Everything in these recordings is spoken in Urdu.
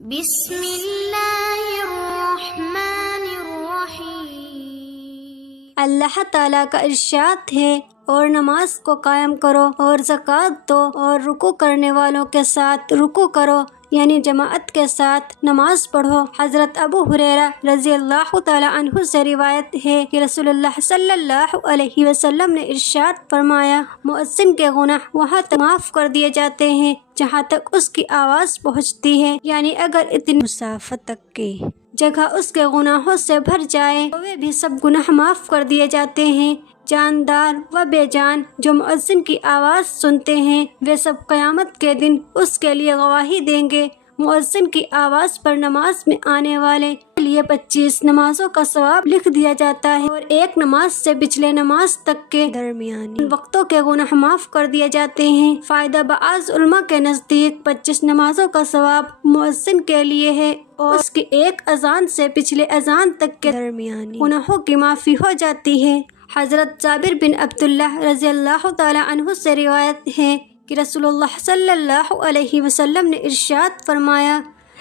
بسم اللہ الرحمن الرحیم۔ اللہ تعالیٰ کا ارشاد ہے، اور نماز کو قائم کرو اور زکوٰۃ دو اور رکوع کرنے والوں کے ساتھ رکوع کرو، یعنی جماعت کے ساتھ نماز پڑھو۔ حضرت ابو ہریرہ رضی اللہ تعالیٰ عنہ سے روایت ہے کہ رسول اللہ صلی اللہ علیہ وسلم نے ارشاد فرمایا، مؤذن کے گناہ وہاں تک معاف کر دیے جاتے ہیں جہاں تک اس کی آواز پہنچتی ہے، یعنی اگر اتنی مسافت تک کی جگہ اس کے گناہوں سے بھر جائے تو وہ بھی سب گناہ معاف کر دیے جاتے ہیں۔ جاندار و بے جان جو مؤذن کی آواز سنتے ہیں وہ سب قیامت کے دن اس کے لیے گواہی دیں گے۔ مؤذن کی آواز پر نماز میں آنے والے کے لیے 25 نمازوں کا ثواب لکھ دیا جاتا ہے، اور ایک نماز سے پچھلے نماز تک کے درمیانی وقتوں کے گناہ معاف کر دیے جاتے ہیں۔ فائدہ: بعض علماء کے نزدیک 25 نمازوں کا ثواب مؤذن کے لیے ہے، اور اس کی ایک اذان سے پچھلے اذان تک کے درمیانی گناہوں کی معافی ہو جاتی ہے۔ حضرت جابر بن عبداللہ رضی اللہ تعالیٰ عنہ سے روایت ہے کہ رسول اللہ صلی اللہ علیہ وسلم نے ارشاد فرمایا،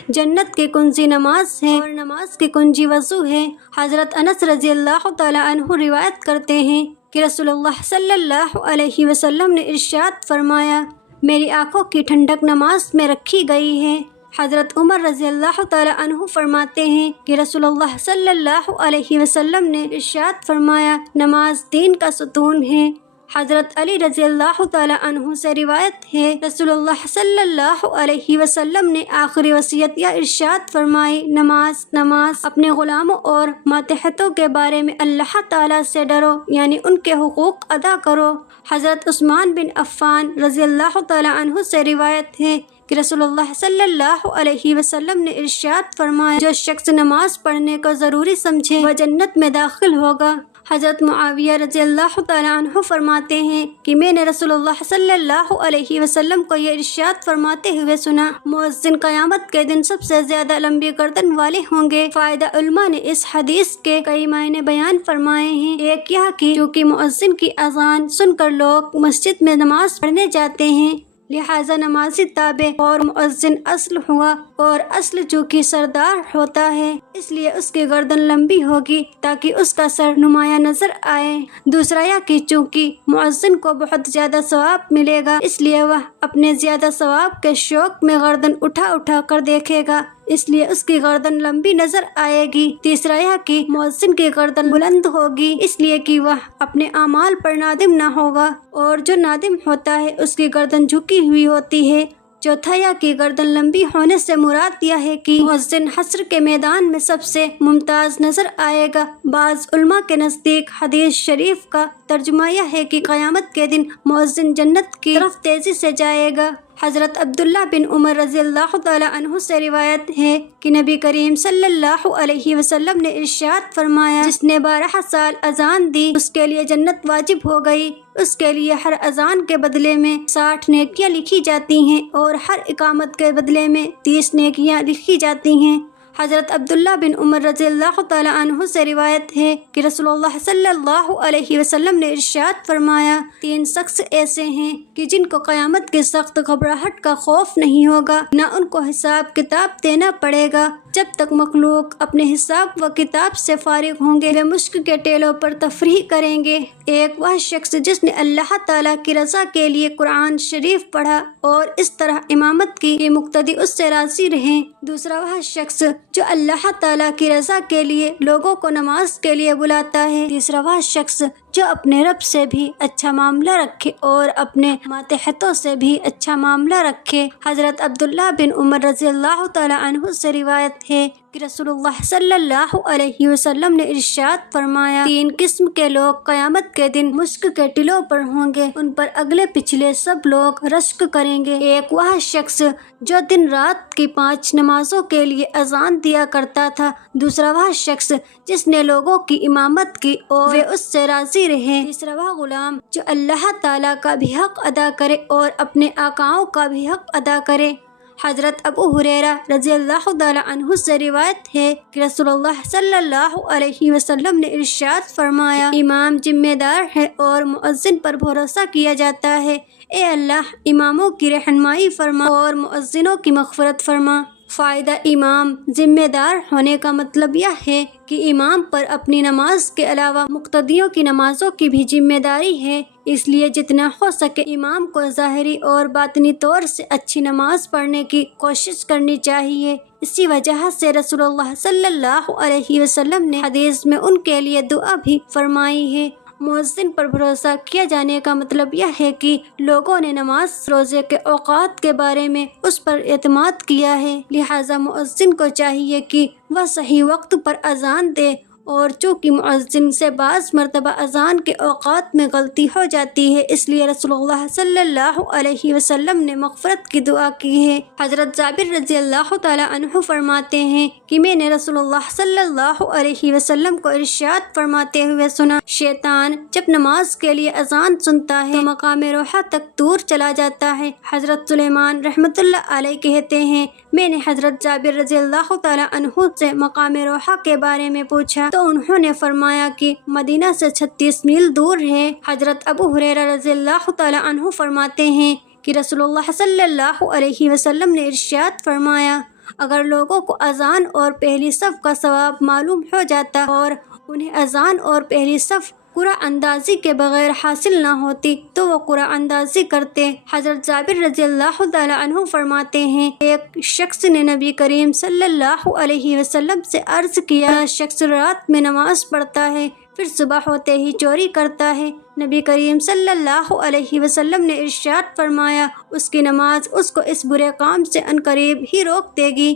جنت کی کنجی نماز ہے اور نماز کی کنجی وضو ہے۔ حضرت انس رضی اللہ تعالیٰ عنہ روایت کرتے ہیں کہ رسول اللہ صلی اللہ علیہ وسلم نے ارشاد فرمایا، میری آنکھوں کی ٹھنڈک نماز میں رکھی گئی ہے۔ حضرت عمر رضی اللہ تعالیٰ عنہ فرماتے ہیں کہ رسول اللہ صلی اللہ علیہ وسلم نے ارشاد فرمایا، نماز دین کا ستون ہے۔ حضرت علی رضی اللہ تعالیٰ عنہ سے روایت ہے، رسول اللہ صلی اللہ علیہ وسلم نے آخری وصیت یا ارشاد فرمائی، نماز نماز، اپنے غلاموں اور ماتحتوں کے بارے میں اللہ تعالیٰ سے ڈرو، یعنی ان کے حقوق ادا کرو۔ حضرت عثمان بن عفان رضی اللہ تعالیٰ عنہ سے روایت ہے کہ رسول اللہ صلی اللہ علیہ وسلم نے ارشاد فرمایا، جو شخص نماز پڑھنے کو ضروری سمجھے وہ جنت میں داخل ہوگا۔ حضرت معاویہ رضی اللہ تعالیٰ عنہ فرماتے ہیں کہ میں نے رسول اللہ صلی اللہ علیہ وسلم کو یہ ارشاد فرماتے ہوئے سنا، مؤذن قیامت کے دن سب سے زیادہ لمبی گردن والے ہوں گے۔ فائدہ: علماء نے اس حدیث کے کئی معنی بیان فرمائے ہیں۔ ایک یہ کہ چونکہ مؤذن کی اذان سن کر لوگ مسجد میں نماز پڑھنے جاتے ہیں، لہذا نمازی تابع اور مؤذن اصل ہوا، اور اصل چونکہ سردار ہوتا ہے اس لیے اس کی گردن لمبی ہوگی تاکہ اس کا سر نمایاں نظر آئے۔ دوسرا یہ کہ چونکہ مؤذن کو بہت زیادہ ثواب ملے گا اس لیے وہ اپنے زیادہ ثواب کے شوق میں گردن اٹھا اٹھا کر دیکھے گا، اس لیے اس کی گردن لمبی نظر آئے گی۔ تیسرا یہ کہ مؤذن کی گردن بلند ہوگی اس لیے کہ وہ اپنے اعمال پر نادم نہ ہوگا، اور جو نادم ہوتا ہے اس کی گردن جھکی ہوئی ہوتی ہے۔ چوتھا یہ کہ گردن لمبی ہونے سے مراد یہ ہے کہ مؤذن حشر کے میدان میں سب سے ممتاز نظر آئے گا۔ بعض علماء کے نزدیک حدیث شریف کا ترجمہ یہ ہے کہ قیامت کے دن مؤذن جنت کی طرف تیزی سے جائے گا۔ حضرت عبداللہ بن عمر رضی اللہ تعالیٰ عنہ سے روایت ہے کہ نبی کریم صلی اللہ علیہ وسلم نے ارشاد فرمایا، جس نے 12 سال اذان دی اس کے لیے جنت واجب ہو گئی۔ اس کے لیے ہر اذان کے بدلے میں 60 نیکیاں لکھی جاتی ہیں، اور ہر اقامت کے بدلے میں 30 نیکیاں لکھی جاتی ہیں۔ حضرت عبداللہ بن عمر رضی اللہ تعالیٰ عنہ سے روایت ہے کہ رسول اللہ صلی اللہ علیہ وسلم نے ارشاد فرمایا، 3 شخص ایسے ہیں کہ جن کو قیامت کی سخت گھبراہٹ کا خوف نہیں ہوگا، نہ ان کو حساب کتاب دینا پڑے گا۔ جب تک مخلوق اپنے حساب و کتاب سے فارغ ہوں گے وہ مشق کے ٹیلوں پر تفریح کریں گے۔ ایک وہ شخص جس نے اللہ تعالیٰ کی رضا کے لیے قرآن شریف پڑھا اور اس طرح امامت کی کہ مقتدی اس سے راضی رہیں۔ دوسرا وہ شخص جو اللہ تعالیٰ کی رضا کے لیے لوگوں کو نماز کے لیے بلاتا ہے۔ تیسرا وہ شخص جو اپنے رب سے بھی اچھا معاملہ رکھے اور اپنے ماتحتوں سے بھی اچھا معاملہ رکھے۔ حضرت عبداللہ بن عمر رضی اللہ تعالیٰ عنہ سے روایت ہے کہ رسول اللہ صلی اللہ علیہ وسلم نے ارشاد فرمایا، 3 قسم کے لوگ قیامت کے دن مشک کے ٹلوں پر ہوں گے، ان پر اگلے پچھلے سب لوگ رشک کریں گے۔ ایک وہ شخص جو دن رات کی 5 نمازوں کے لیے اذان دیا کرتا تھا۔ دوسرا وہ شخص جس نے لوگوں کی امامت کی اور وہ اس سے راضی رہے۔ تیسرا وہ غلام جو اللہ تعالیٰ کا بھی حق ادا کرے اور اپنے آقاؤں کا بھی حق ادا کرے۔ حضرت ابو ہریرہ رضی اللہ تعالیٰ عنہ سے روایت ہے کہ رسول اللہ صلی اللہ علیہ وسلم نے ارشاد فرمایا، امام ذمہ دار ہے اور مؤذن پر بھروسہ کیا جاتا ہے۔ اے اللہ، اماموں کی رہنمائی فرما اور مؤذنوں کی مغفرت فرما۔ فائدہ امام ذمہ دار ہونے کا مطلب یہ ہے کہ امام پر اپنی نماز کے علاوہ مقتدیوں کی نمازوں کی بھی ذمہ داری ہے، اس لیے جتنا ہو سکے امام کو ظاہری اور باطنی طور سے اچھی نماز پڑھنے کی کوشش کرنی چاہیے۔ اسی وجہ سے رسول اللہ صلی اللہ علیہ وسلم نے حدیث میں ان کے لیے دعا بھی فرمائی ہے۔ مؤذن پر بھروسہ کیا جانے کا مطلب یہ ہے کہ لوگوں نے نماز روزے کے اوقات کے بارے میں اس پر اعتماد کیا ہے، لہٰذا مؤذن کو چاہیے کہ وہ صحیح وقت پر اذان دے، اور چونکہ مؤذن سے بعض مرتبہ اذان کے اوقات میں غلطی ہو جاتی ہے، اس لیے رسول اللہ صلی اللہ علیہ وسلم نے مغفرت کی دعا کی ہے۔ حضرت جابر رضی اللہ تعالی عنہ فرماتے ہیں کہ میں نے رسول اللہ صلی اللہ علیہ وسلم کو ارشاد فرماتے ہوئے سنا، شیطان جب نماز کے لیے اذان سنتا ہے تو مقام روحہ تک دور چلا جاتا ہے۔ حضرت سلیمان رحمۃ اللہ علیہ کہتے ہیں، میں نے حضرت جابر رضی اللہ تعالی عنہ سے مقام روحہ کے بارے میں پوچھا تو انہوں نے فرمایا کہ مدینہ سے 36 میل دور ہے۔ حضرت ابو ہریرہ رضی اللہ تعالی عنہ فرماتے ہیں کہ رسول اللہ صلی اللہ علیہ وسلم نے ارشاد فرمایا، اگر لوگوں کو اذان اور پہلی صف کا ثواب معلوم ہو جاتا اور انہیں اذان اور پہلی صف قرآن اندازی کے بغیر حاصل نہ ہوتی تو وہ قرآن اندازی کرتے۔ حضرت جابر رضی اللہ تعالی عنہ فرماتے ہیں، ایک شخص نے نبی کریم صلی اللہ علیہ وسلم سے عرض کیا، شخص رات میں نماز پڑھتا ہے پھر صبح ہوتے ہی چوری کرتا ہے۔ نبی کریم صلی اللہ علیہ وسلم نے ارشاد فرمایا، اس کی نماز اس کو اس برے کام سے عنقریب ہی روک دے گی۔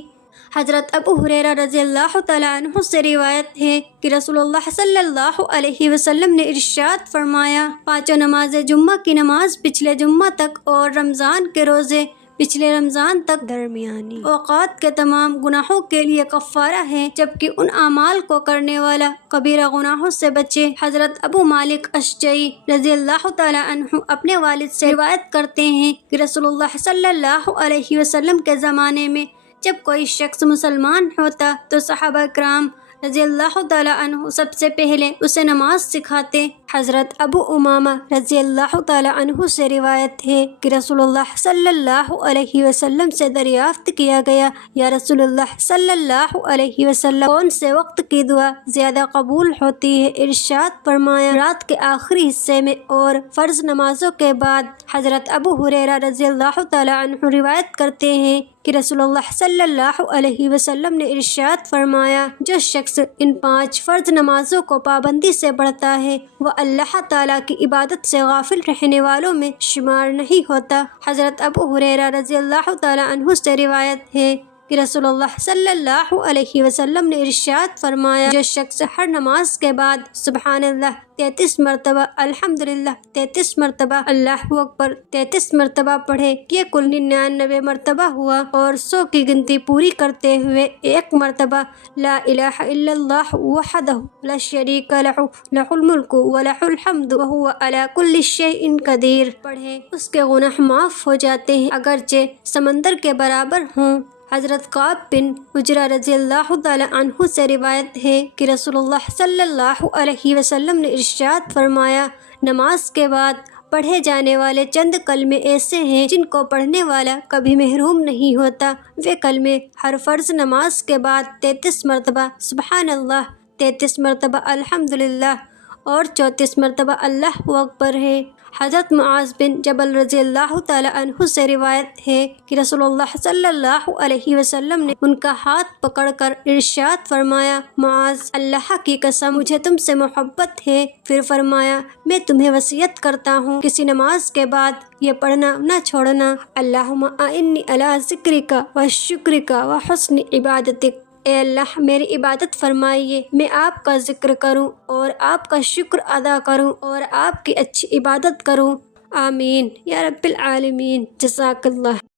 حضرت ابو ہریرہ رضی اللہ تعالی عنہ سے روایت ہے کہ رسول اللہ صلی اللہ علیہ وسلم نے ارشاد فرمایا، 5 نماز جمعہ کی نماز پچھلے جمعہ تک اور رمضان کے روزے پچھلے رمضان تک درمیانی اوقات کے تمام گناہوں کے لیے کفارہ ہے، جبکہ ان اعمال کو کرنے والا کبیرہ گناہوں سے بچے۔ حضرت ابو مالک اشجعی رضی اللہ تعالی عنہ اپنے والد سے روایت کرتے ہیں کہ رسول اللہ صلی اللہ علیہ وسلم کے زمانے میں جب کوئی شخص مسلمان ہوتا تو صحابہ کرام رضی اللہ تعالیٰ عنہ سب سے پہلے اسے نماز سکھاتے۔ حضرت ابو امامہ رضی اللہ تعالیٰ عنہ سے روایت ہے کہ رسول اللہ صلی اللہ علیہ وسلم سے دریافت کیا گیا، یا رسول اللہ صلی اللہ علیہ وسلم، کون سے وقت کی دعا زیادہ قبول ہوتی ہے؟ ارشاد فرمایا، رات کے آخری حصے میں اور فرض نمازوں کے بعد۔ حضرت ابو ہریرہ رضی اللہ تعالیٰ عنہ روایت کرتے ہیں کہ رسول اللہ صلی اللہ علیہ وسلم نے ارشاد فرمایا، جو شخص ان 5 فرض نمازوں کو پابندی سے پڑھتا ہے وہ اللہ تعالیٰ کی عبادت سے غافل رہنے والوں میں شمار نہیں ہوتا۔ حضرت ابو ہریرہ رضی اللہ تعالیٰ عنہ سے روایت ہے کہ رسول اللہ صلی اللہ علیہ وسلم نے ارشاد فرمایا، جو شخص ہر نماز کے بعد سبحان اللہ 33 مرتبہ، الحمدللہ 33 مرتبہ، اللہ اکبر 33 مرتبہ پڑھے، یہ کل 99 مرتبہ ہوا، اور 100 کی گنتی پوری کرتے ہوئے 1 مرتبہ لا الہ الا اللہ وحدہ لا شریک لہ لہ الملک ولہ الحمد وہو علی کل شیء قدیر پڑھے، اس کے گناہ معاف ہو جاتے ہیں اگرچہ سمندر کے برابر ہوں۔ حضرت کعب بن عجرہ رضی اللہ تعالی عنہ سے روایت ہے کہ رسول اللہ صلی اللہ علیہ وسلم نے ارشاد فرمایا، نماز کے بعد پڑھے جانے والے چند کلمے ایسے ہیں جن کو پڑھنے والا کبھی محروم نہیں ہوتا۔ وہ کلمے ہر فرض نماز کے بعد 33 مرتبہ سبحان اللہ، 33 مرتبہ الحمدللہ اور 34 مرتبہ اللہ اکبر ہے۔ حضرت معاذ بن جبل رضی اللہ تعالی عنہ سے روایت ہے کہ رسول اللہ صلی اللہ علیہ وسلم نے ان کا ہاتھ پکڑ کر ارشاد فرمایا، معاذ، اللہ کی قسم مجھے تم سے محبت ہے۔ پھر فرمایا، میں تمہیں وصیت کرتا ہوں کسی نماز کے بعد یہ پڑھنا نہ چھوڑنا، اللہم اعنی علی ذکرک و شکرک و حسن عبادتک، اے اللہ میری عبادت فرمائیے، میں آپ کا ذکر کروں اور آپ کا شکر ادا کروں اور آپ کی اچھی عبادت کروں، آمین یا رب العالمین، جزاک اللہ۔